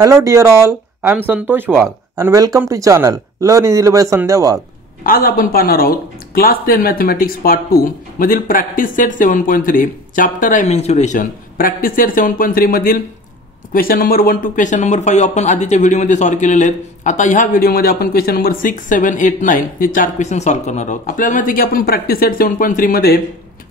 Hello dear all, I am Santosh Wagh and welcome to channel Learn Easily by Sandhya Wagh. आज आपण पाहणार आहोत class 10 mathematics part 2 मधील practice set 7.3 chapter आहे mensuration. Practice set 7.3 मधील question number 1 to question number 5 आपण आधीच्या व्हिडिओमध्ये सॉल्व्ह केलेले आहेत. आता ह्या व्हिडिओमध्ये आपण क्वेश्चन नंबर 6, 7, 8, 9 हे चार क्वेश्चन सॉल्व्ह करणार आहोत. आपल्याला माहिती आहे की आपण प्रॅक्टिस सेट 7.3 मध्ये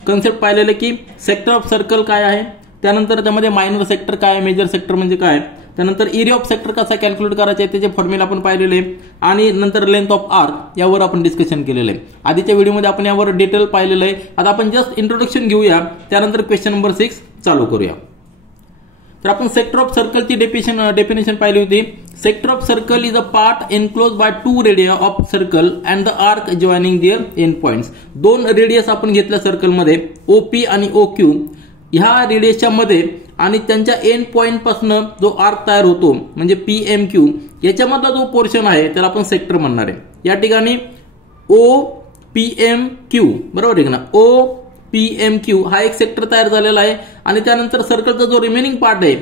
कन्सेप्ट पाहिलेले की सेक्टर ऑफ सर्कल काय आहे, त्यानंतर त्यामध्ये मायनर सेक्टर काय आहे, मेजर सेक्टर म्हणजे काय, त्यानंतर एरिया ऑफ सेक्टर कसा कॅल्क्युलेट करायचा आहे त्याचे फॉर्म्युला आपण पाहिलेले आणि नंतर लेंथ ऑफ आर्क यावर आपण डिस्कशन केलेलं आहे. आधीच्या व्हिडिओमध्ये आपण यावर डिटेल पाहिलेलं आहे. आता आपण जस्ट इंट्रोडक्शन घेऊया, त्यानंतर क्वेश्चन नंबर 6 चालू करूया. तर आपण सेक्टर ऑफ सर्कलची डेफिनेशन पाहिली होती. Sector of circle is a part enclose by two radii of circle and the arc joining their end points. दोन रेडियस आपण घेतल्या सर्कलमध्ये ओपी आणि ओक्यू. ह्या रेडियसच्या मध्ये आणि त्यांच्या एंड पॉइंट पासून जो आर्क तयार होतो म्हणजे पीएमक्यू याच्यामधला जो पोर्शन आहे त्याला आपण सेक्टर म्हणणार आहे. या ठिकाणी ओ पीएमक्यू बरोबर आहे ना, ओ पीएमक्यू हा एक सेक्टर तयार झालेला आहे आणि त्यानंतर सर्कलचा जो रिमेनिंग पार्ट आहे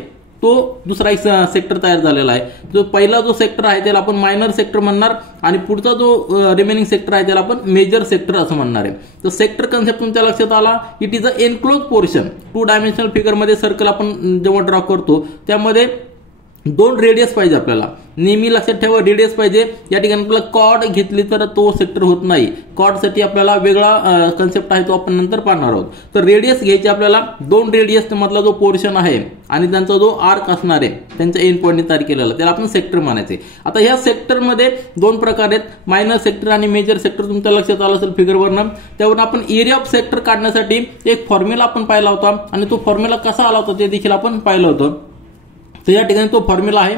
तो दुसरा एक सेक्टर तयार झालेला आहे. जो पहिला जो सेक्टर आहे त्याला आपण मायनर सेक्टर म्हणणार आणि पुढचा जो रिमेनिंग सेक्टर आहे त्याला आपण मेजर सेक्टर असं म्हणणार आहे. तर सेक्टर कन्सेप्ट तुमच्या लक्षात आला. It is a enclose portion. 2 dimensional figure मध्ये सर्कल आपण जेव्हा ड्रॉ करतो त्यामध्ये दोन रेडियस पाहिजे. आपल्याला नेहमी लक्षात ठेवा रेडियस पाहिजे. या ठिकाणी आपल्याला कॉर्ड घेतली तर तो सेक्टर होत नाही. कॉर्ड साठी आपल्याला वेगळा कन्सेप्ट आहे तो आपण नंतर पाहणार आहोत. तर रेडियस घ्यायचे आपल्याला, दोन रेडियस मधला जो पोर्शन आहे आणि त्यांचा जो आर्क असणार आहे त्यांच्या एंड पॉइंटने तयार केलेला त्याला आपण सेक्टर म्हणायचे. आता ह्या सेक्टरमध्ये दोन प्रकार आहेत, मायनर सेक्टर आणि मेजर सेक्टर. तुमच्या लक्षात आलं असेल फिगरवरनं. त्यावरून आपण एरिया ऑफ सेक्टर काढण्यासाठी एक फॉर्म्युला आपण पाहिला होता आणि तो फॉर्म्युला कसा आला होता ते देखील आपण पाहिलं होतं. तर या ठिकाणी तो फॉर्म्युला आहे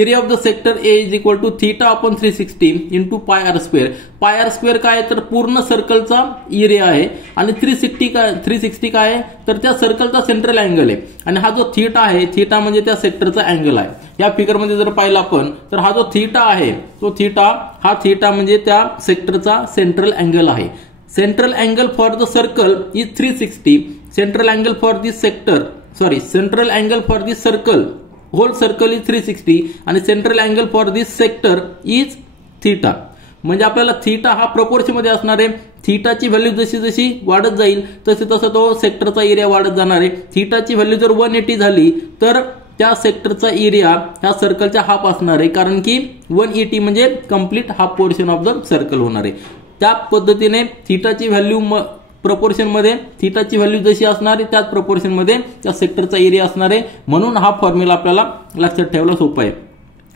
area of the sector A is equal to theta upon 360 into pi R square. Pi R square काय तर पूर्ण सर्कलचा एरिया आहे आणि 360 काय आहे तर त्या सर्कलचा सेंट्रल अँगल आहे आणि हा जो थीटा आहे थीटा म्हणजे त्या सेक्टरचा अँगल आहे. या फिगरमध्ये जर पाहिलं आपण तर हा जो थीटा आहे तो थीटा म्हणजे त्या सेक्टरचा सेंट्रल अँगल आहे. Central angle for the circle is 360. Central angle for this central angle for this circle whole circle is 360 आणि central angle for this sector is theta. म्हणजे आपल्याला थीटा हा प्रपोर्शन मध्ये असणार आहे. थीटाची व्हॅल्यू जशी जशी वाढत जाईल तसे तसा तो सेक्टरचा एरिया वाढत जाणार आहे. थीटाची व्हॅल्यू जर 180 झाली तर त्या सेक्टरचा एरिया ह्या सर्कलच्या हाफ असणार आहे, कारण की 180 म्हणजे complete half portion of the circle होणार आहे. त्या पद्धतीने थीटाची व्हॅल्यू प्रपोर्शन मध्ये थीटाची व्हॅल्यू जशी असणार आहे त्याच प्रपोर्शन मध्ये त्या सेक्टरचा एरिया असणार आहे. म्हणून हा फॉर्म्युला आपल्याला लक्षात ठेवला सोपा आहे.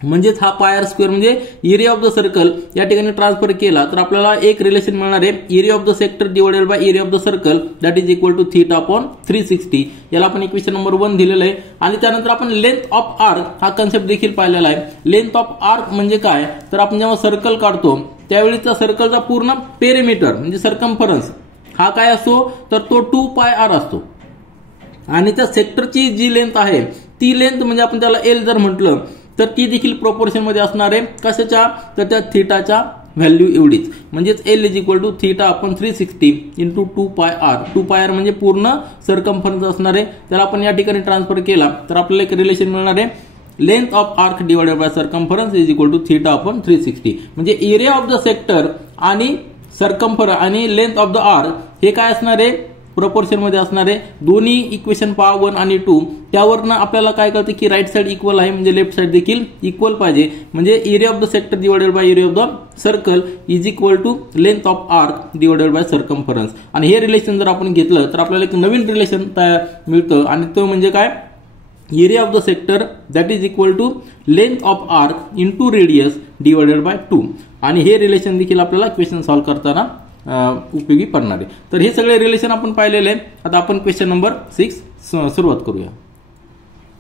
म्हणजेच हा पाय आर स्क्वेअर म्हणजे एरिया ऑफ द सर्कल या ठिकाणी ट्रान्सफर केला तर आपल्याला एक रिलेशन मिळणार आहे area of the sector divided by area of the circle that is equal to theta upon 360. याला आपण इक्वेशन नंबर 1 दिलेलं आहे. आणि त्यानंतर आपण लेंथ ऑफ आर्क हा कन्सेप्ट देखील पाहिलेला आहे. लेंथ ऑफ आर्क म्हणजे काय तर आपण जेव्हा सर्कल काढतो त्यावेळी त्या सर्कलचा पूर्ण पेरिमीटर म्हणजे सर्कम्फरन्स हा काय असतो तर तो 2 पाय आर असतो आणि त्या सेक्टरची जी लेंथ आहे ती लेंथ म्हणजे आपण त्याला एल जर म्हटलं तर ती देखील प्रोपोर्शन मध्ये असणार आहे. कशाच्या तर त्या थीटाच्या व्हॅल्यू एवढीच. म्हणजेच L is equal to theta upon 360 into 2 pi R. 2 pi R म्हणजे पूर्ण सर्कम्फरन्स असणार आहे. त्याला आपण या ठिकाणी ट्रान्सफर केला तर आपल्याला एक रिलेशन मिळणार आहे length of arc divided by circumference is equal to theta upon 360. म्हणजे एरिया ऑफ द सेक्टर आणि सर्कम्फरन्स आणि लेंथ ऑफ द आर्क हे काय असणार आहे प्रोपोर्शन मध्ये असणार आहे. दोन्ही इक्वेशन पहा 1 आणि 2 त्यावरनं आपल्याला काय कळतं की राईट साइड इक्वल आहे म्हणजे लेफ्ट साइड देखील इक्वल पाहिजे. म्हणजे area of the sector divided by area of the circle is equal to length of arc divided by circumference. आणि हे रिलेशन जर आपण घेतलं तर आपल्याला एक नवीन रिलेशन मिळतं आणि तो म्हणजे काय area of the sector that is equal to length of arc into radius divided by 2. आणि हे रिलेशन देखील आपल्याला क्वेश्चन सॉल्व्ह करताना उपयोगी पडणार आहे. तर हे सगळे रिलेशन आपण पाहिलेले आहे. आता आपण क्वेश्चन नंबर 6 सुरुवात करूया.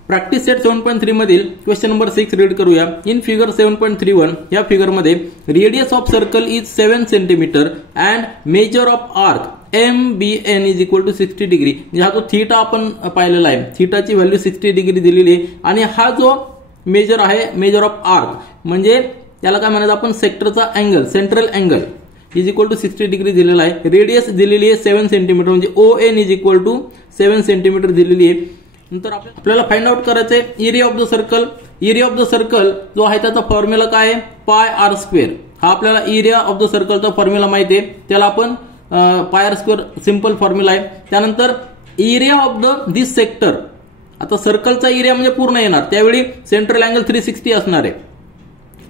प्रॅक्टिस सेट 7.3 मधील क्वेश्चन नंबर 6 रीड करूया. इन फिगर 7.31 या फिगर मध्ये radius of circle is 7 centimetre and measure of arc MBN is equal to 60 degree. हा जो थीटा आपण पाहिलेला आहे थीटाची व्हॅल्यू 60 डिग्री दिलेली आहे आणि हा जो मेजर आहे मेजर ऑफ आर्क म्हणजे त्याला काय म्हणायचं आपण सेक्टरचा angle central angle is equal to 60 degree दिलेला आहे. रेडियस दिलेली आहे 7 सेंटीमीटर म्हणजे ON is equal to 7 centimetre दिलेली आहे. नंतर आपल्याला फाइंड आउट करायचं आहे area of the circle. Area of the circle जो आहे त्याचा फॉर्म्युला काय आहे, पाय आर स्क्वेअर. हा आपल्याला एरिया ऑफ द सर्कलचा फॉर्म्युला माहिती आहे, त्याला आपण पाय आर स्क्वेअर सिंपल फॉर्म्युला आहे. त्यानंतर area of the this sector, आता सर्कलचा एरिया म्हणजे पूर्ण येणार, त्यावेळी सेंट्रल अँगल 360 असणार आहे.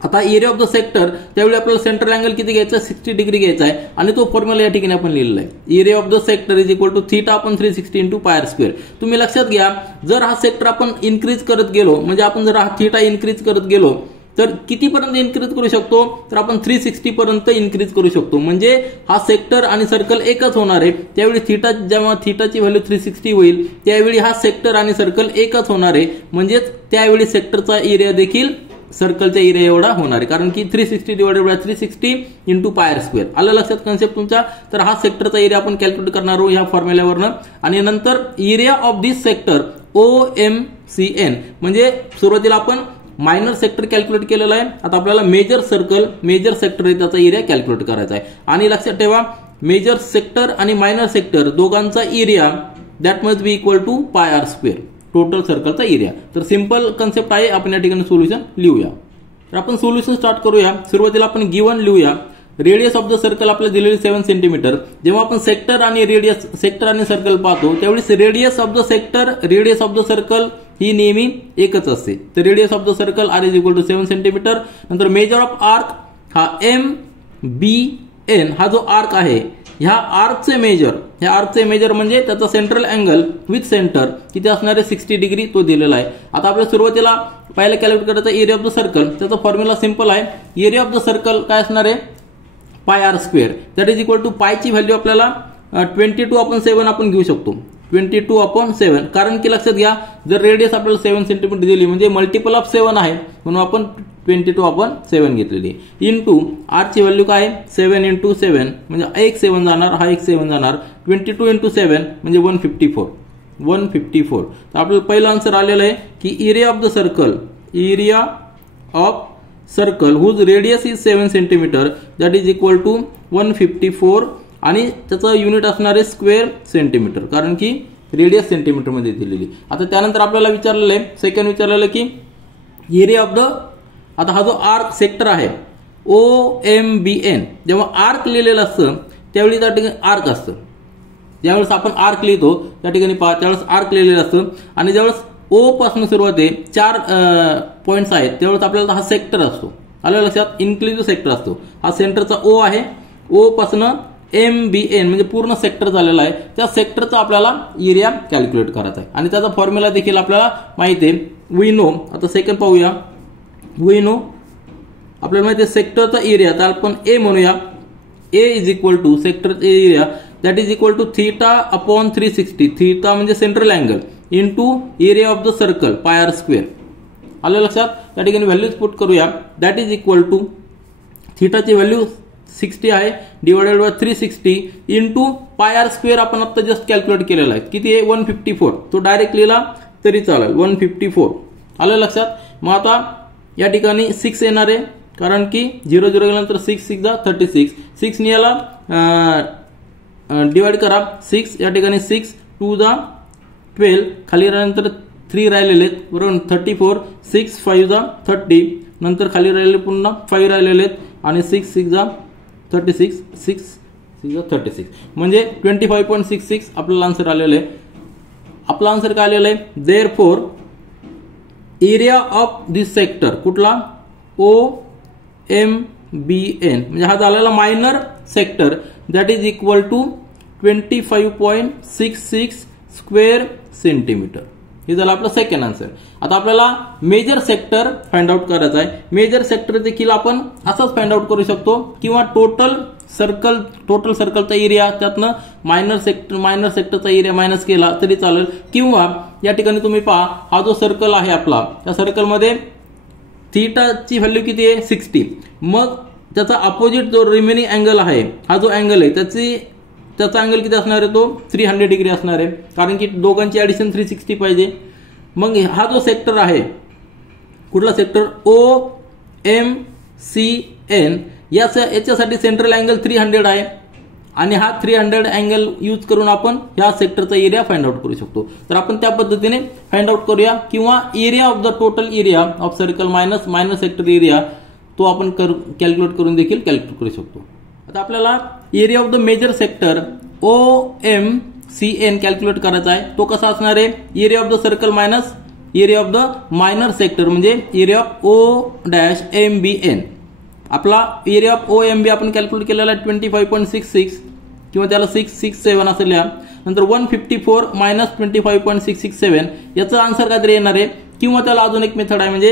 आता एरिया ऑफ द सेक्टर त्यावेळी आपल्याला सेंट्रल अँगल किती घ्यायचा आहे, 60 डिग्री घ्यायचा आहे. आणि तो फॉर्म्युला या ठिकाणी आपण लिहिलेला आहे, area of the sector is equal to theta upon 360 into pi R square. तुम्ही लक्षात घ्या, जर हा सेक्टर आपण इन्क्रीज करत गेलो, म्हणजे आपण जर हा थीटा इन्क्रीज करत गेलो तर कितीपर्यंत इन्क्रीज करू शकतो, तर आपण 360 पर्यंत इन्क्रीज करू शकतो. म्हणजे हा सेक्टर आणि सर्कल एकच होणार आहे. त्यावेळी थीटा, जेव्हा थीटाची व्हॅल्यू 360 होईल त्यावेळी हा सेक्टर आणि सर्कल एकच होणार आहे. म्हणजेच त्यावेळी सेक्टरचा एरिया देखील सर्कलच्या एरिया एवढा होणार आहे, कारण की 360 divided by 360 into pi R square. आलं लक्षात कन्सेप्ट तुमच्या. तर हा सेक्टरचा एरिया आपण कॅल्क्युलेट करणार आहोत या फॉर्म्युल्यावरनं. आणि नंतर area of this sector OMCN, म्हणजे सुरुवातीला आपण मायनर सेक्टर कॅल्क्युलेट केलेला आहे. आता आपल्याला मेजर सर्कल, मेजर सेक्टर आहे त्याचा एरिया कॅल्क्युलेट करायचा आहे. आणि लक्षात ठेवा, मेजर सेक्टर आणि मायनर सेक्टर दोघांचा area that must be equal to pi R square, total सर्कलचा एरिया. तर सिंपल कन्सेप्ट आहे. आपण या ठिकाणी सोल्युशन लिहूया. तर आपण सोल्युशन स्टार्ट करूया. सुरुवातीला आपण गिवन लिहूया. रेडियस ऑफ द सर्कल आपल्याला दिलेली 7 सेंटीमीटर. जेव्हा आपण सेक्टर आणि रेडियस, सेक्टर आणि सर्कल पाहतो त्यावेळी radius of the sector, radius of the circle ही नेहमी एकच असते. तर radius of the circle R is equal to 7 centimetre. नंतर मेजर ऑफ आर्क हा MBN, हा जो आर्क आहे ह्या आर्कचे मेजर, ह्या आर्कचे मेजर म्हणजे त्याचा सेंट्रल अँगल विथ सेंटर किती असणार आहे, 60 डिग्री तो दिलेला आहे. आता आपल्या सुरुवातीला पहिला कॅल्क्युलेट करायचा एरिया ऑफ द सर्कल. त्याचा फॉर्म्युला सिंपल आहे, एरिया ऑफ द सर्कल काय असणार आहे, pi R square. That is equal to पायची व्हॅल्यू आपल्याला 22/7 आपण घेऊ शकतो, 22/7. कारण की लक्षात घ्या, जर रेडियस आपल्याला 7 सेंटीमीटर दिली म्हणजे मल्टिपल ऑफ 7 आहे, म्हणून आपण 22/7 घेतलेली. इंटू आर ची व्हॅल्यू काय आहे, 7 × 7 म्हणजे एक 7 जाणार, हा एक 7 जाणार. 22 × 7 म्हणजे 154. तर आपल्याला पहिला आन्सर आलेला आहे की area of the circle, area of circle whose radius is 7 centimetre that is equal to 154. आणि त्याचं युनिट असणार आहे स्क्वेअर सेंटीमीटर, कारण की रेडियस सेंटीमीटर मध्ये दिलेली. आता त्यानंतर आपल्याला विचारलेलं आहे, सेकंड विचारलेलं की एरिया ऑफ द, आता हा जो आर्क सेक्टर आहे OMBN, जेव्हा आर्क लिहिलेलं असतं त्यावेळी त्या ठिकाणी आर्क असतं. ज्यावेळेस आपण आर्क लिहितो त्या ठिकाणी पहा, त्यावेळेस आर्क लिहिलेलं असतं. आणि ज्यावेळेस O पासून सुरुवात आहे, 4 पॉईंट्स आहेत, त्यावेळेस आपल्याला हा सेक्टर असतो. आलं लक्षात, इन्क्लुझिव्ह सेक्टर असतो. हा सेंटरचा O आहे, O पासून MBN म्हणजे पूर्ण सेक्टर झालेला आहे, त्या सेक्टरचा आपल्याला एरिया कॅल्क्युलेट करायचा आहे. आणि त्याचा फॉर्म्युला देखील आपल्याला माहिती आहे, वी नो. आता सेकंड पाहूया, वी नो आपल्याला माहिती आहे सेक्टरचा एरिया, तर आपण A म्हणूया. A इज इक्वल टू सेक्टरचा area that is equal to theta upon 360. Theta म्हणजे central angle into area of the circle pi R square. आलं लक्षात. त्या ठिकाणी व्हॅल्यूज पुट करूया. दॅट इज इक्वल टू थीटाची व्हॅल्यू 60 आहे divided by 360 into pi R square आपण आता जस्ट कॅल्क्युलेट केलेला आहे, किती आहे 154. तो डायरेक्ट लिहिला तरी चालेल, 154. आलं लक्षात. मग आता या ठिकाणी 6 येणार आहे, कारण की 0 0 गेल्यानंतर 6 6 जा 36. 6 ने याला डिवाइड करा, 6 या ठिकाणी 6 2 जा 12, खाली राहिल्यानंतर 3 राहिलेले बरोबर 34. 6 5 जा 30, नंतर खाली राहिलेले पुन्हा 5 राहिलेले आणि 6 6 जा 36, 6 6 जा 36 म्हणजे 25.66 आपल्याला आन्सर आलेलं आहे. आपला आन्सर काय आलेला आहे, therefore area of this sector कुठला OMBN म्हणजे हा झालेला minor sector that is equal to 25.66 square centimetre. हे झालं आपलं सेकंड आन्सर. आता आपल्याला मेजर सेक्टर फाइंड आउट करायचा आहे. मेजर सेक्टर देखील आपण असंच फाइंड आउट करू शकतो, किंवा टोटल सर्कलचा एरिया त्यातनं मायनर सेक्टरचा एरिया मायनस केला तरी चालेल. किंवा या ठिकाणी तुम्ही पहा, हा जो सर्कल आहे आपला, त्या सर्कलमध्ये थीटाची व्हॅल्यू किती आहे 60. मग त्याचा अपोजिट जो रिमेनिंग अँगल आहे, हा जो अँगल आहे त्याचा अँगल किती असणार आहे, तो 300 डिग्री असणार आहे, कारण की दोघांची ऍडिशन 360 पाहिजे. मग हा जो सेक्टर आहे कुठला सेक्टर OMCN, याच्यासाठी सेंट्रल अँगल 300 आहे. आणि हा 300 अँगल यूज करून आपण ह्या सेक्टरचा एरिया फाइंड आउट करू शकतो. तर आपण त्या पद्धतीने फाइंड आउट करूया. किंवा area of the total area of circle minus minor sector area तो आपण कॅल्क्युलेट करून देखील कॅल्क्युलेट करू शकतो. आता आपल्याला area of the major sector OMCN calculate करायचा आहे. तो कसा असणार आहे, area of the circle minus area of the minor sector म्हणजे एरिया ऑफ O'MBN. आपला एरिया ऑफ OMB आपण कॅल्क्युलेट केलेला आहे 25.66 किंवा त्याला 667 असं लिहा. नंतर 154 मायनस 25.667 याचा आन्सर काहीतरी येणार आहे. किंवा त्याला अजून एक मेथड आहे म्हणजे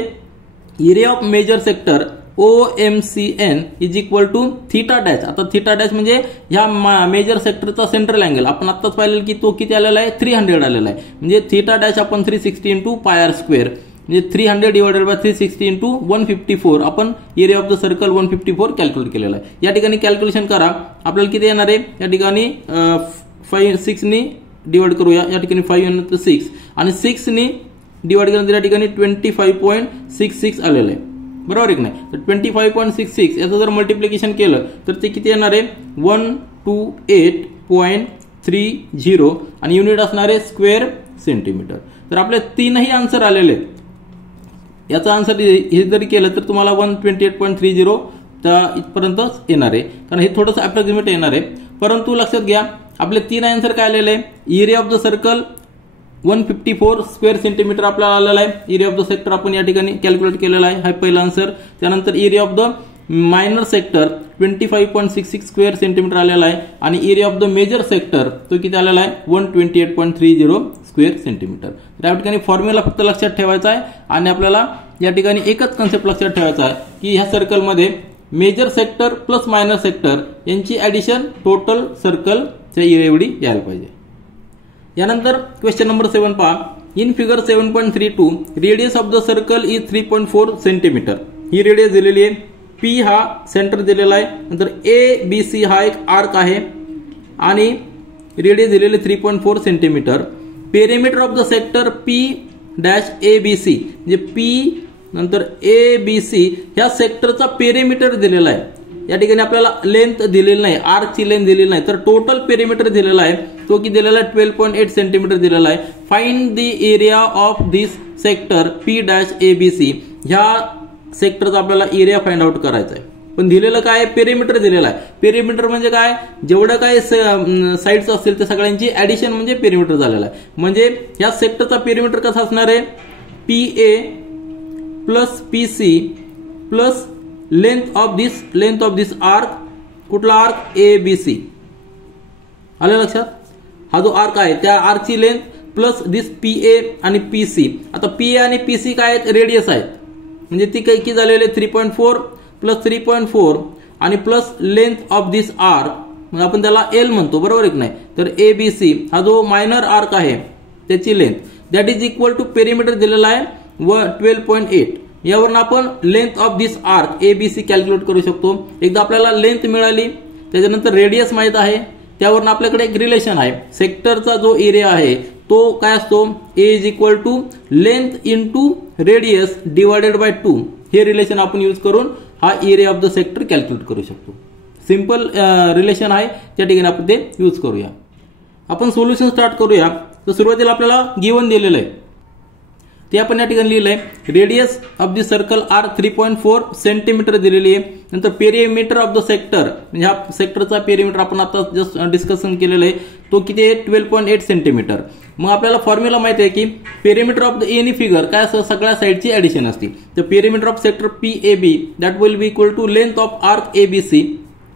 area of major sector OMCN is equal to theta dash. आता थीटा डॅश म्हणजे ह्या मेजर सेक्टरचा सेंट्रल अँगल आपण आत्ताच पाहिलेला की तो किती आलेला आहे 300 आलेला आहे. म्हणजे थीटा डॅश आपण 360 इंटू पाय आर स्क्वेअर म्हणजे 300 डिवायडेड बाय 360 इंटू 154 आपण area of the circle 154 calculate केलेला आहे. या ठिकाणी कॅल्क्युलेशन करा आपल्याला किती येणार आहे. या ठिकाणी 6 ने डिवाइड करूया. या ठिकाणी 5 6 आणि 6 ने डिवाइड केल्यानंतर या ठिकाणी 25.66 आलेलं आहे. बरोबर आहे की नाही. तर 25.66 याचं जर मल्टिप्लिकेशन केलं तर ते किती येणार आहे 128.30 आणि युनिट असणार आहे स्क्वेअर सेंटीमीटर. तर आपले तीनही आन्सर आलेले आहेत. याचा आन्सर हे जरी केलं तर तुम्हाला 128.30 त्या इथपर्यंत येणार आहे. कारण हे थोडंसं अप्रॉक्सिमेट येणार आहे. परंतु लक्षात घ्या आपले तीन आन्सर काय आलेले आहे. Area of the circle 154 square centimetre आपल्याला आलेला आहे. एरिया ऑफ द सेक्टर आपण या ठिकाणी कॅल्क्युलेट केलेला आहे. हा पहिला आन्सर. त्यानंतर area of the minor sector 25.66 square centimetre आलेला आहे. आणि area of the major sector तो किती आलेला आहे 128.30 स्क्वेअर सेंटीमीटर. तर या ठिकाणी फॉर्म्युला फक्त लक्षात ठेवायचा आहे आणि आपल्याला या ठिकाणी एकच कन्सेप्ट लक्षात ठेवायचा आहे की ह्या सर्कलमध्ये major sector plus minor sector यांची ऍडिशन टोटल सर्कलच्या एरिया एवढी यायला पाहिजे. यानंतर क्वेश्चन नंबर 7 पहा. In figure 7.32 radius of the circle is 3.4 centimetre. ही रेडियस दिलेली आहे. P हा सेंटर दिलेला आहे. नंतर ABC हा एक आर्क आहे आणि रेडियस दिलेली 3.4 centimetre. Perimeter of the sector P-ABC म्हणजे P नंतर ABC ह्या सेक्टरचा पेरिमीटर दिलेला आहे. या ठिकाणी आपल्याला लेंथ दिलेली नाही, आर्कची लेंथ दिलेली नाही. तर टोटल पेरिमीटर दिलेला आहे तो किती दिलेला आहे 12.8 सेंटीमीटर दिलेला आहे. Find the area of this sector P-ABC. ह्या सेक्टरचा आपल्याला एरिया फाइंड आउट करायचा आहे. पण दिलेलं काय पेरिमीटर दिलेला आहे. पेरिमीटर म्हणजे काय जेवढं काय साइड्स असतील त्या सगळ्यांची ऍडिशन म्हणजे पेरिमीटर झालेला आहे. म्हणजे ह्या सेक्टरचा पेरिमीटर कसा असणार आहे PA plus PC plus length of this arc. कुठला आर्क ABC. आलं लक्षात. हा जो आर्क आहे त्या आर्कची लेंथ प्लस दिस PA आणि PC. आता PA आणि PC काय आहेत रेडियस आहेत म्हणजे ती काही झालेले 3.4 प्लस 3.4 आणि plus length of this arc मग आपण त्याला L म्हणतो. बरोबर आहे की नाही. तर ABC हा जो मायनर आर्क आहे त्याची length that is equal to perimeter दिलेला आहे 12.8. यावरून आपण length of this arc ABC calculate करू शकतो. एकदा आपल्याला लेंथ मिळाली त्याच्यानंतर रेडियस माहित आहे त्यावरून आपल्याकडे एक रिलेशन आहे. सेक्टरचा जो एरिया आहे तो काय असतो A is equal to length into radius divided by 2. हे रिलेशन आपण यूज करून हा area of the sector calculate करू शकतो. सिंपल रिलेशन आहे त्या ठिकाणी आपण ते यूज करूया. आपण सोल्युशन स्टार्ट करूया. तर सुरुवातीला आपल्याला गिवन दिलेलं आहे ते आपण या ठिकाणी लिहिलंय. Radius of the circle R 3.4 centimetre दिलेली आहे. नंतर पेरिमीटर ऑफ द सेक्टर म्हणजे हा सेक्टरचा पेरिमीटर आपण आता जस्ट डिस्कशन केलेलं आहे तो किती आहे 12.8 सेंटीमीटर. मग आपल्याला फॉर्म्युला माहिती आहे की perimeter of the any figure काय असं सगळ्या साइडची ऍडिशन असते. तर perimeter of sector PAB that will be equal to length of arc ABC.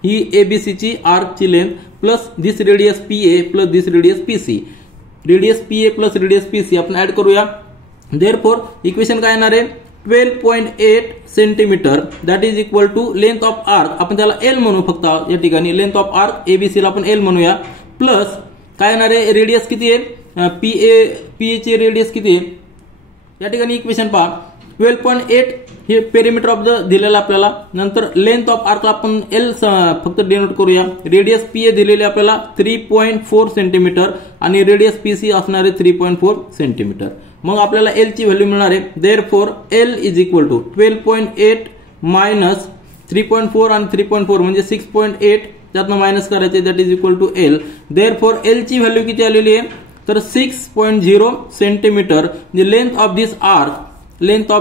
ही ABC ची आर्कची length plus this radius PA plus this radius PC. Radius PA plus radius PC आपण ऍड करूया. देअरफॉर इक्वेशन काय येणार आहे 12.8 centimetre that is equal to length of arc आपण त्याला L म्हणू फक्त या ठिकाणी. लेंथ ऑफ आर्क ABC ला आपण L म्हणूया प्लस काय येणार आहे रेडियस किती आहे PA ची रेडियस किती आहे या ठिकाणी इक्वेशन पहा 12.8 हे पेरिमीटर ऑफ द दिलेलं आपल्याला. नंतर लेंथ ऑफ आर्क आपण L फक्त डिनोट करूया. रेडियस PA दिलेले आपल्याला 3.4 सेंटीमीटर आणि रेडियस PC असणार आहे 3.4 सेंटीमीटर. मग आपल्याला L ची व्हॅल्यू मिळणार आहे. Therefore L is equal to 12.8 minus 3.4 आणि 3.4 म्हणजे 6.8 त्यातनं मायनस करायचे, that is equal to L. Therefore L ची व्हॅल्यू किती आलेली आहे तर 6.0 centimetre. Length of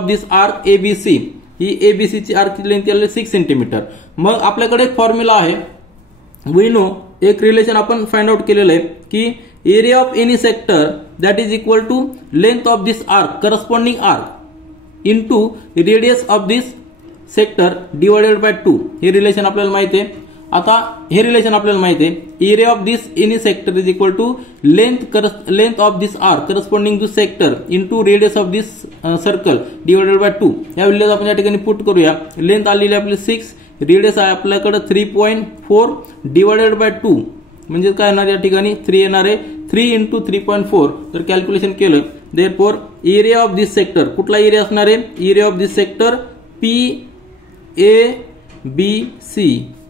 this arc ABC, ही एबीसी ची आर्क लेंथ आलेली 6 सेंटीमीटर. मग आपल्याकडे एक फॉर्म्युला आहे, वी नो, एक रिलेशन आपण फाइंड आउट केलेलं आहे की area of any sector that is equal to length of this arc, corresponding arc into radius of this sector divided by 2. हे रिलेशन आपल्याला माहिती आहे. आता हे रिलेशन आपल्याला माहिती आहे, area of this any sector is equal to length of this arc corresponding to sector into radius of this circle divided by 2. या व्हॅल्यूज आपण या ठिकाणी पुट करूया. लेंथ आलेली आपली 6, रेडियस आहे आपल्याकडे 3.4 डिवाइडेड बाय 2 म्हणजे काय येणार या ठिकाणी 3 येणार आहे. 3 इंटू 3.4 तर कॅल्क्युलेशन केलं. Therefore area of this sector, कुठला एरिया असणार आहे, area of this sector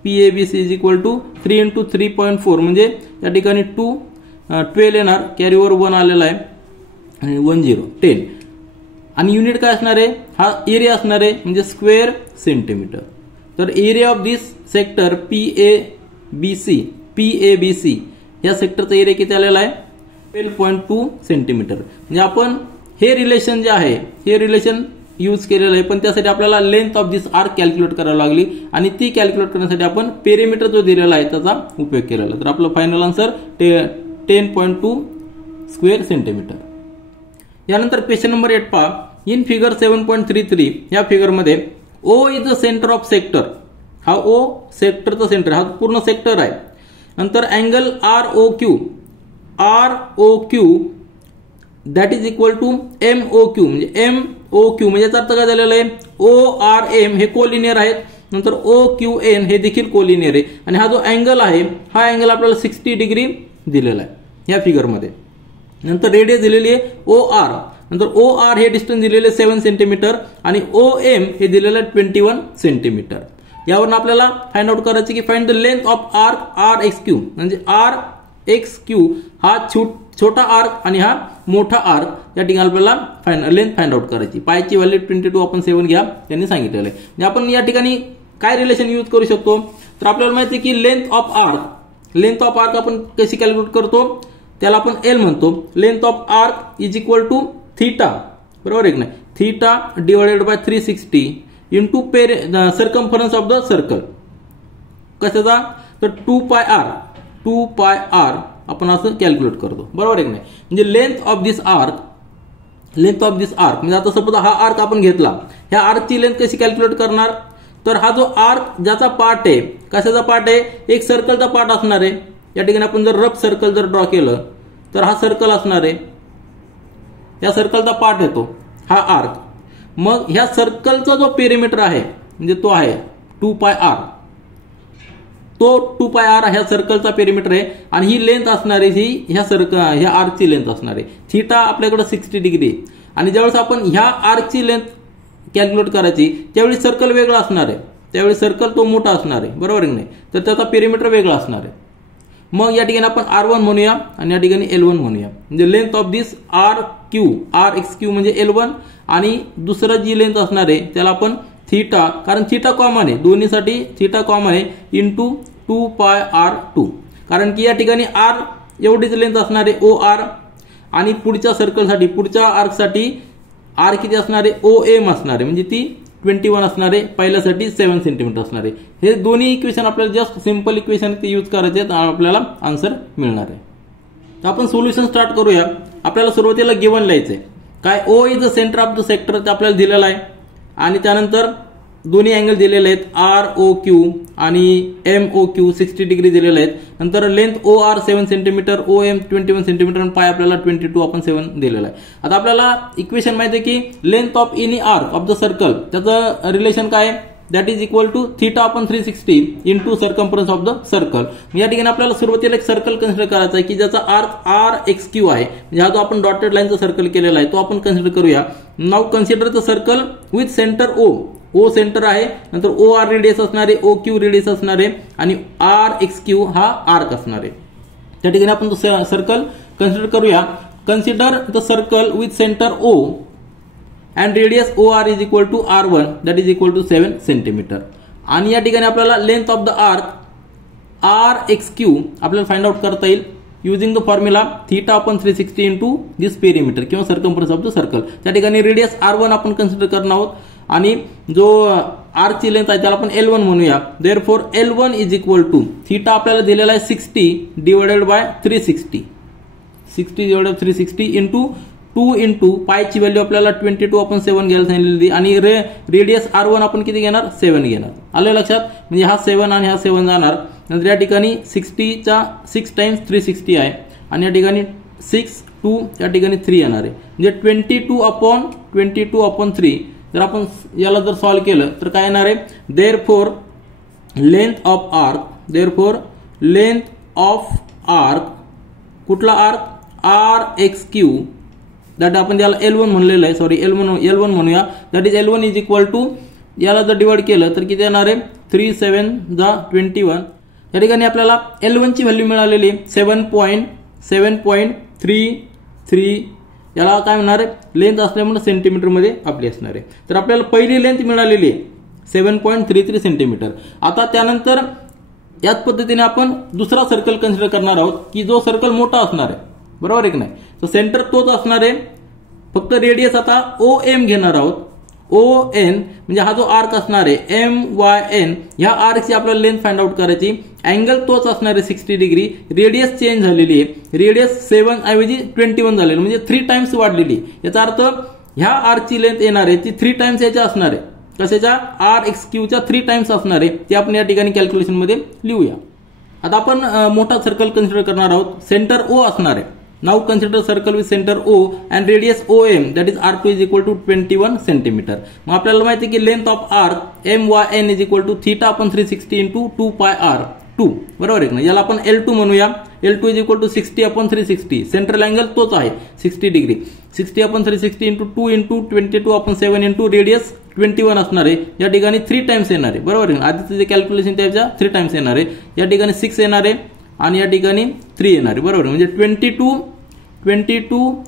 PABC is equal to 3 into 3.4 म्हणजे या ठिकाणी 12 येणार, कॅरीवर 1 आलेला आहे आणि 10 आणि युनिट काय असणार आहे, हा एरिया असणार आहे म्हणजे स्क्वेअर सेंटीमीटर. तर area of this sector PABC या सेक्टरचा एरिया किती आलेला आहे 12.2 सेंटीमीटर. म्हणजे आपण हे रिलेशन जे आहे हे रिलेशन यूज केलेलं आहे, पण त्यासाठी आपल्याला length of this arc calculate करावी लागली आणि ती कॅल्क्युलेट करण्यासाठी आपण पेरिमीटर जो दिलेला आहे त्याचा उपयोग केलेला. तर आपलं फायनल आन्सर 10.2 स्क्वेअर सेंटीमीटर. यानंतर क्वेश्चन नंबर 8 पहा. इन फिगर 7.33 या फिगरमध्ये O is the centre of sector. हा O सेक्टरचा सेंटर, हा पूर्ण सेक्टर आहे. नंतर angle ROQ that is equal to MOQ म्हणजे याचा अर्थ काय झालेला आहे, ORM हे कोलिनियर आहेत, नंतर OQN हे देखील कोलिनियर आहे आणि हा जो अँगल आहे हा अँगल आपल्याला 60 डिग्री दिलेला आहे या फिगरमध्ये. नंतर रेडियस दिलेली आहे OR, नंतर OR हे डिस्टन्स दिलेले 7 सेंटीमीटर आणि OM हे दिलेलं 21 सेंटीमीटर. यावरून आपल्याला फाइंड आउट करायचे की find the length of arc RXQ म्हणजे RXQ हा छोटा आर्क आणि हा मोठा आर्क. या ठिकाणी आपल्याला लेंथ फाइंड आउट करायची. पायची व्हॅल्यू 22 आपण 7 घ्या त्यांनी सांगितलेलं आहे. म्हणजे आपण या ठिकाणी काय रिलेशन यूज करू शकतो तर आपल्याला माहिती आहे की लेंथ ऑफ आर्क आपण कशी कॅल्क्युलेट करतो, त्याला आपण L म्हणतो. Length of arc is equal to theta, बरोबर आहे की नाही, theta divided by 360 into circumference of the circle. कशाचा तर 2 पाय आर आपण असं कॅल्क्युलेट करतो, बरोबर आहे की नाही. म्हणजे लेंथ ऑफ दिस आर्क म्हणजे आता सपोज हा आर्क आपण घेतला, ह्या आर्कची लेंथ कशी कॅल्क्युलेट करणार तर हा जो आर्क ज्याचा पार्ट आहे, कशाचा पार्ट आहे, एक सर्कलचा पार्ट असणार आहे. या ठिकाणी आपण जर रफ सर्कल जर ड्रॉ केलं तर हा सर्कल असणार आहे, या सर्कलचा पार्ट येतो हा आर्क. मग ह्या सर्कलचा जो पेरिमीटर आहे म्हणजे तो आहे 2 पाय आर, तो 2 पाय आर ह्या सर्कलचा पेरिमीटर आहे आणि ही लेंथ असणार आहे, ही ह्या आर्कची लेंथ असणार आहे. थीटा आपल्याकडे 60 डिग्री आणि ज्यावेळेस आपण ह्या आर्कची लेंथ कॅल्क्युलेट करायची त्यावेळी सर्कल वेगळा असणार आहे, त्यावेळी सर्कल तो मोठा असणार आहे, बरोबर की नाही, तर त्याचा पेरिमीटर वेगळा असणार आहे. मग या ठिकाणी आपण R1 म्हणूया आणि या ठिकाणी L1 म्हणूया. म्हणजे लेंथ ऑफ दिस RXQ म्हणजे L1 आणि दुसरं जी लेंथ असणार आहे त्याला आपण थीटा, कारण थीटा कॉमन आहे दोन्हीसाठी, थीटा कॉमन आहे इंटू 2 पाय R2. कारण की या ठिकाणी R एवढीच लेंथ असणार आहे OR आणि पुढच्या सर्कलसाठी पुढच्या आर्कसाठी R किती असणार आहे OM असणार आहे म्हणजे ती 21 असणार आहे, पहिल्यासाठी 7 सेंटीमीटर असणार आहे. हे दोन्ही इक्वेशन आपल्याला जस्ट सिंपल इक्वेशन ते यूज करायचे आहेत आणि आपल्याला आन्सर मिळणार आहे. तर आपण सोल्युशन स्टार्ट करूया. आपल्याला सुरुवातीला गिवन लिहायचंय काय, O is the centre of the sector ते आपल्याला दिलेलं आहे आणि त्यानंतर दोन्ही अँगल दिलेले आहेत ROQ आणि MOQ 60 डिग्री दिलेले आहेत. नंतर length OR 7 centimetre, OM 21 centimetre आणि पाय आपल्याला 22 आपण 7 दिलेला आहे. आता आपल्याला इक्वेशन माहिती आहे की length of any arc of the circle त्याचं रिलेशन काय, that is equal to theta upon 360 into circumference of the circle. या ठिकाणी आपल्याला सुरुवातीला एक सर्कल कन्सिडर करायचा आहे की ज्याचा आर्क RXQ आहे, म्हणजे हा जो आपण डॉटेड लाईनचा सर्कल केलेला आहे तो आपण कन्सिडर करूया. Now consider the circle with centre O centre आहे, नंतर OR रेडियस असणार आहे, OQ रेडियस असणार आहे आणि RXQ हा आर्क असणार आहे. त्या ठिकाणी आपण सर्कल कन्सिडर करूया. Consider the circle with centre O and radius OR is equal to R1 that is equal to 7 centimetre. आणि या ठिकाणी आपल्याला length of the arc R X Q आपल्याला फाइंड आउट करता येईल using the formula theta upon 360 into this perimeter किंवा circumference of the circle. त्या ठिकाणी रेडियस R1 आपण कन्सिडर करणार आहोत आणि जो आर ची लेंथ आहे त्याला आपण L1 म्हणूया. Therefore L1 is equal to theta आपल्याला दिलेला आहे 60 divided by 360. 60 divided by 360 into 2 into पायची व्हॅल्यू आपल्याला 22/7 घ्यायला सांगितलेली आणि रेडियस R1 आपण किती घेणार 7 घेणार. आलं लक्षात. म्हणजे हा 7 आणि हा 7 जाणार. नंतर या ठिकाणी 60 चा 6 टाइम्स 360 आहे आणि या ठिकाणी 6 2 या ठिकाणी 3 येणार आहे. म्हणजे 22/3 जर आपण याला जर सॉल्व्ह केलं तर काय येणार आहे. देअरफॉर लेंथ ऑफ आर्क कुठला arc R X Q that आपण त्याला L1 म्हणलेलं आहे. सॉरी L1 म्हणूया. That is L1 is equal to याला जर डिवाइड केलं तर किती येणार आहे 3 7 21. या ठिकाणी आपल्याला L1 ची व्हॅल्यू मिळालेली 7.33. याला काय म्हणणार आहे लेंथ असल्यामुळे सेंटीमीटर मध्ये आपली असणार आहे. तर आपल्याला पहिली लेंथ मिळालेली आहे 7.33 सेंटीमीटर. आता त्यानंतर याच पद्धतीने आपण दुसरा सर्कल कन्सिडर करणार आहोत की जो सर्कल मोठा असणार आहे. बरोबर आहे की नाही. तर सेंटर तोच असणार आहे फक्त रेडियस आता OM घेणार आहोत. ON म्हणजे हा जो आर्क असणार आहे MYN ह्या आर्कची आपल्याला लेंथ फाइंड आउट करायची. अँगल तोच असणार आहे 60 डिग्री. रेडियस चेंज झालेली आहे. रेडियस 7 ऐवजी 21 झालेली म्हणजे 3 टाइम्स वाढलेली. याचा अर्थ ह्या आर्कची लेंथ येणार आहे ती 3 टाइम्स याच्या असणार आहे. कशाच्या RXQ च्या 3 टाइम्स असणार आहे. ते आपण या ठिकाणी कॅल्क्युलेशन मध्ये लिहूया. आता आपण मोठा सर्कल कन्सिडर करणार आहोत. सेंटर O असणार आहे. Now consider circle with centre O and radius OM that is R2 is equal to 21 centimetre. मग आपल्याला माहिती आहे की length of arc MYN is equal to theta upon 360 into 2πr2. बरोबर आहे ना. याला आपण L2 म्हणूया. L2 is equal to 60/360. Central angle तोच आहे 60 degree. 60/360 into 2 into 22/7 into radius 21 असणार आहे. या ठिकाणी 3 टाइम्स येणार आहे. बरोबर आहे. आधीचं जे कॅल्क्युलेशन त्याच्या 3 टाइम्स येणार आहे. या ठिकाणी 6 येणार आहे आणि या ठिकाणी 3 येणार आहे. बरोबर. म्हणजे 22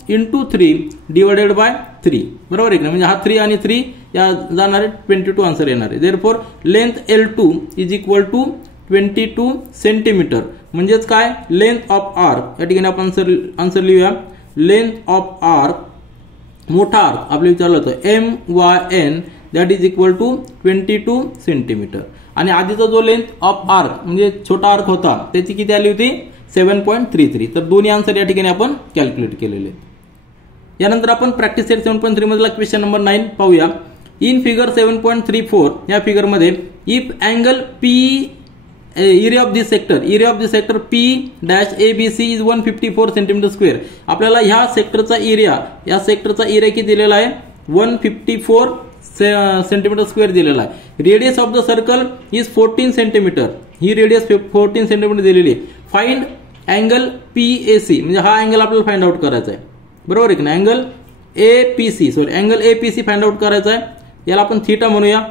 इंटू 3 डिवाइडेड बाय 3. बरोबर आहे ना. म्हणजे हा 3 आणि 3 या जाणार आहे 22 आन्सर येणार आहे. Therefore length L2 is equal to 22 centimetre. म्हणजेच काय लेंथ ऑफ आर्क या ठिकाणी आपण आन्सर लिहूया. लेंथ ऑफ आर्क मोठा आर्क आपल्याला विचारलं होतं MYN that is equal to 22 centimetre. आणि आधीचा जो लेंथ ऑफ आर्क म्हणजे छोटा आर्क होता त्याची किती आली होती 7.33. तर दोन्ही आन्सर या ठिकाणी आपण कॅल्क्युलेट केलेले. यानंतर आपण प्रॅक्टिस सेट 7.3 मधला क्वेश्चन नंबर 9 पाहूया. इन फिगर 7.34 या फिगर मध्ये if angle P area of this sector P-ABC is 154 centimetre square. आपल्याला ह्या सेक्टरचा एरिया किती दिलेला आहे 154 सेंटीमीटर स्क्वेअर दिलेला आहे. Radius of the circle is 14 centimetre. ही रेडियस 14 सेंटीमीटर दिलेली आहे. फाइंड अँगल PAC म्हणजे हा अँगल आपल्याला फाइंड आउट करायचा आहे. बरोबर आहे की नाही. अँगल APC फाइंड आउट करायचा आहे. याला आपण थीटा म्हणूया.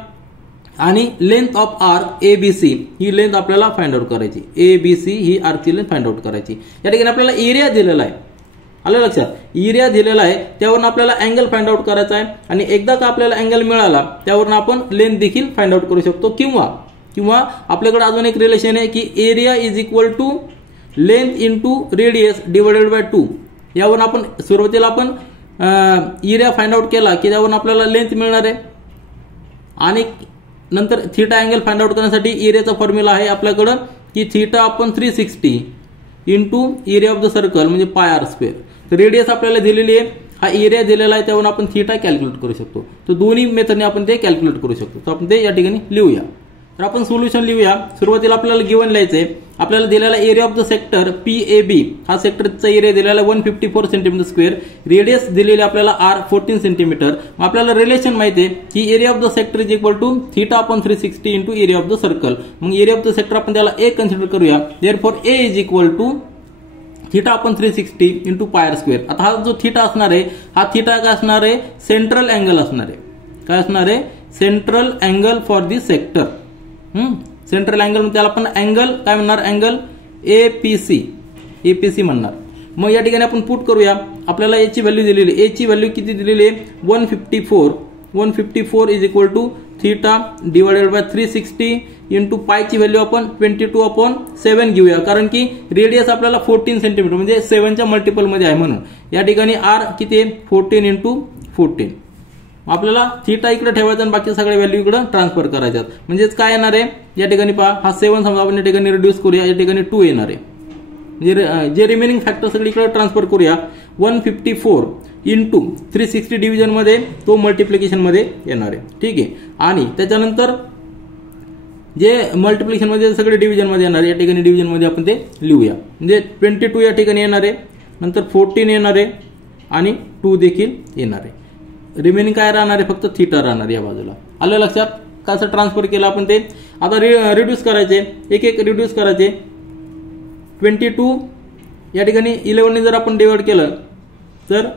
आणि length of arc ABC he length आपल्याला फाइंड आउट करायची. ABC ही आर्कची लेंथ फाइंड आउट करायची. या ठिकाणी आपल्याला एरिया दिलेला आहे. आलं लक्षात. एरिया दिलेला आहे त्यावरून आपल्याला अँगल फाइंड आउट करायचा आहे. आणि एकदा का आपल्याला अँगल मिळाला त्यावरून आपण लेंथ देखील फाइंड आउट करू शकतो. किंवा आपल्याकडे अजून एक रिलेशन आहे की area is equal to length into radius divided by 2. यावरून आपण सुरुवातीला आपण एरिया फाइंड आउट केला की त्यावरून आपल्याला लेंथ मिळणार आहे. आणि नंतर थीटा अँगल फाइंड आउट करण्यासाठी एरियाचा फॉर्म्युला आहे आपल्याकडं की theta upon 360 into area of the circle म्हणजे πr². तर रेडियस आपल्याला दिलेली आहे. हा एरिया दिलेला आहे त्यावरून आपण थीटा कॅल्क्युलेट करू शकतो. तर दोन्ही मेथडने आपण ते कॅल्क्युलेट करू शकतो. तर आपण ते या ठिकाणी लिहूया. तर आपण सोल्युशन लिहूया. सुरुवातीला आपल्याला गिवन लिहायचंय. आपल्याला दिलेला area of the sector PAB हा सेक्टरचा एरिया दिलेला 154 सेंटीमीटर स्क्वेअर. रेडियस दिलेली आपल्याला R 14 सेंटीमीटर. मग आपल्याला रिलेशन माहिती आहे की area of the sector is equal to theta upon 360 into area of the circle. मग एरिया ऑफ द सेक्टर आपण त्याला A कन्सिडर करूया. Therefore A is equal to theta upon 360 into πr². आता हा जो थीटा असणार आहे हा थीटा काय असणार आहे सेंट्रल अँगल असणार आहे. काय असणार आहे central angle for this sector. Central angle त्याला आपण अँगल काय म्हणणार अँगल APC म्हणणार. मग या ठिकाणी आपण पुट करूया. आपल्याला याची व्हॅल्यू दिलेली A ची व्हॅल्यू किती दिलेली आहे 154 is equal to theta divided by 360 into पायची व्हॅल्यू आपण 22/7 घेऊया, कारण की रेडियस आपल्याला 14 सेंटीमीटर म्हणजे 7च्या मल्टिपल मध्ये आहे, म्हणून या ठिकाणी आर किती आहे 14 इंटू 14. आपल्याला थीटा इकडे ठेवायचा आणि बाकी सगळ्या व्हॅल्यू इकडे ट्रान्सफर करायच्यात. म्हणजेच काय येणार आहे या ठिकाणी पहा, हा 7 समजा आपण या ठिकाणी रिड्यूस करूया, या ठिकाणी 2 येणार आहे. जे रिमेनिंग फॅक्टर सगळे इकडे ट्रान्सफर करूया. 154 इंटू 360 डिव्हिजन मध्ये तो मल्टिप्लिकेशन मध्ये येणार आहे. ठीक आहे. आणि त्याच्यानंतर जे मल्टिप्लिकेशन मध्ये सगळे डिव्हिजन मध्ये येणार आहे, या ठिकाणी डिव्हिजन मध्ये आपण ते लिहूया. म्हणजे 22 या ठिकाणी येणार आहे, नंतर 14 येणार आहे आणि 2 देखील येणार आहे. रिमेनिंग काय राहणार आहे, फक्त थीटा राहणार या बाजूला. आलं लक्षात कसं ट्रान्सफर केलं आपण ते. आता रिड्यूस करायचे, एक एक रिड्यूस करायचे. 22 या ठिकाणी 11 ने जर आपण डिवाइड केलं तर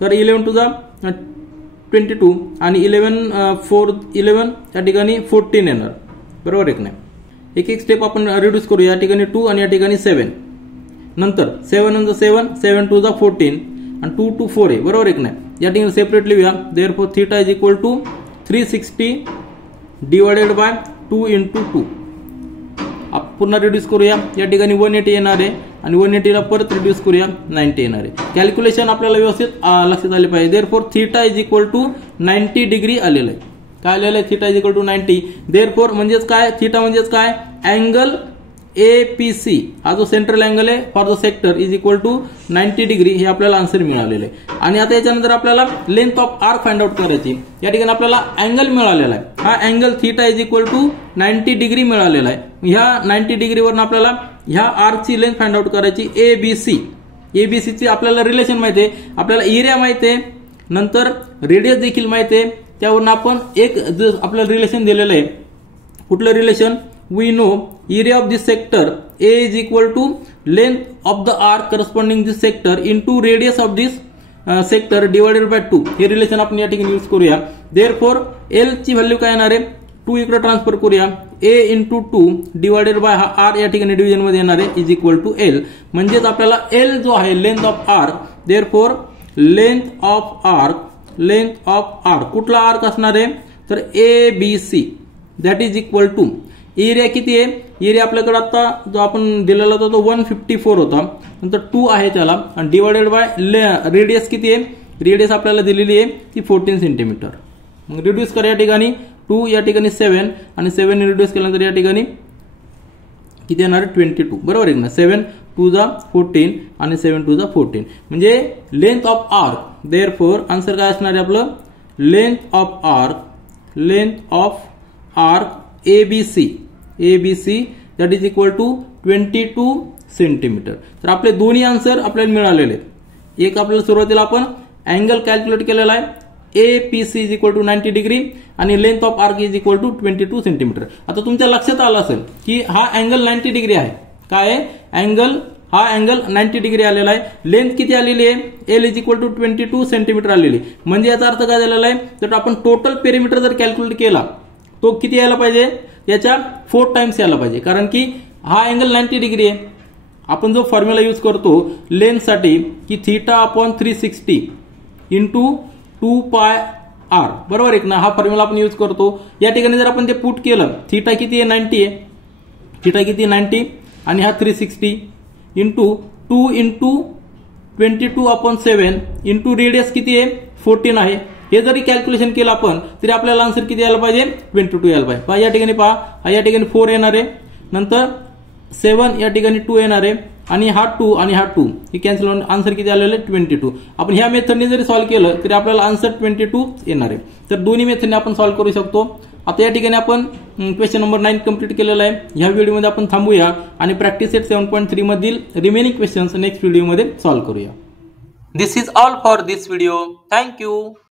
11 टू द 22 आणि 11 या ठिकाणी 14 येणार. बरोबर आहे की नाही. एक एक स्टेप आपण रिड्यूस करू. या ठिकाणी 2 आणि या ठिकाणी 7. नंतर 7 नंतर 7 टू द 14 आणि 2 टू 4 आहे. बरोबर आहे की नाही. या ठिकाणी सेपरेट लिहूया. Therefore theta is equal to 360 divided by 2 into 2. पुन्हा रिड्यूस करूया. या ठिकाणी 180 येणार आहे आणि 180 ला परत रिड्यूस करूया, 90 येणार आहे. कॅल्क्युलेशन आपल्याला व्यवस्थित लक्षात आले पाहिजे. Therefore theta is equal to 90 degree आलेलं आहे. काय आलेलं आहे, theta is equal to 90. Therefore म्हणजेच काय, थीटा म्हणजेच काय, अँगल APC हा जो सेंट्रल अँगल आहे for the sector is equal to 90 degree. हे आपल्याला आन्सर मिळालेलं आहे. आणि आता याच्यानंतर आपल्याला length of arc find out करायची. या ठिकाणी आपल्याला अँगल मिळालेला आहे. हा angle theta is equal to 90 degree मिळालेला आहे. ह्या 90 डिग्रीवरून आपल्याला ह्या आर्कची लेंथ फाइंड आउट करायची. ABC ची आपल्याला रिलेशन माहिती आहे, आपल्याला एरिया माहिती आहे, नंतर रेडियस देखील माहिती आहे. त्यावरून आपण एक आपल्याला रिलेशन दिलेलं आहे. कुठलं relation, we know area of this sector A is equal to length of the arc corresponding this sector into radius of this sector divided by 2. हे रिलेशन आपण या ठिकाणी यूज करूया. देअरफॉर L ची व्हॅल्यू काय येणार आहे, 2 इकडे ट्रान्सफर करूया. A इंटू 2 डिवाइडेड बाय हा R या ठिकाणी डिव्हिजन मध्ये येणार आहे इज इक्वल टू L. म्हणजेच आपल्याला L जो आहे length of arc, therefore length of arc कुठला आर्क असणार आहे तर ABC that is equal to area किती आहे, एरिया आपल्याकडे आता जो आपण दिलेला होता तो 154 होता, नंतर 2 आहे त्याला आणि डिवाइडेड बाय रेडियस किती आहे, रेडियस आपल्याला दिलेली आहे ती 14 सेंटीमीटर. मग रिड्यूस करा. या ठिकाणी 2 या ठिकाणी 7 आणि 7 ने रिड्यूस केल्यानंतर या ठिकाणी किती येणार आहे 22. बरोबर आहे ना. 7 टू द 14 आणि 7 टू द 14 म्हणजे length of arc. Therefore answer काय असणार आहे आपलं, length of arc ABC that is equal to 22 centimetre. तर आपले दोन्ही आन्सर आपल्याला मिळालेले आहेत. एक आपल्याला सुरुवातीला आपण अँगल कॅल्क्युलेट केलेला आहे, APC is equal to 90 degree आणि length of arc is equal to 22 centimetre. आता तुमच्या लक्षात आलं असेल की हा अँगल 90 डिग्री आहे. काय आहे, हा अँगल 90 डिग्री आलेला आहे. लेंथ किती आलेली आहे, L is equal to 22 centimetre आलेली. म्हणजे याचा अर्थ काय झालेला आहे, तर आपण टोटल पेरिमीटर जर कॅल्क्युलेट केला तो किती यायला पाहिजे, याच्या 4 टाइम्स यायला पाहिजे. कारण की हा अँगल 90 डिग्री आहे. आपण जो फॉर्म्युला यूज करतो लेंथ साठी की theta upon 360 into 2 pi R. बरोबर आहे ना. हा फॉर्म्युला आपण यूज करतो. या ठिकाणी जर आपण ते पुट केलं, थीटा किती आहे 90 आहे, थीटा किती 90 आणि हा 360 इंटू 2 इंटू 22/7 इंटू रेडियस किती आहे 14 आहे. हे जरी कॅल्क्युलेशन केलं आपण तरी आपल्याला आन्सर किती यायला पाहिजे 22 यायला पाहिजे. पहा या ठिकाणी पहा, या ठिकाणी 4 येणार आहे, नंतर 7 या ठिकाणी 2 येणार आहे आणि हा 2 आणि हा 2 हे कॅन्सल होऊन आन्सर किती आलेलं आहे 22. आपण ह्या मेथडने जरी सॉल्व्ह केलं तरी आपल्याला आन्सर 22 येणार आहे. तर दोन्ही मेथडने आपण सॉल्व्ह करू शकतो. आता या ठिकाणी आपण क्वेश्चन नंबर 9 कंप्लीट केलेला आहे. ह्या व्हिडिओमध्ये आपण थांबूया आणि प्रॅक्टिस सेट 7.3 मधील रिमेनिंग क्वेश्चन्स नेक्स्ट व्हिडिओमध्ये सॉल्व्ह करूया. This is all for this video. Thank you.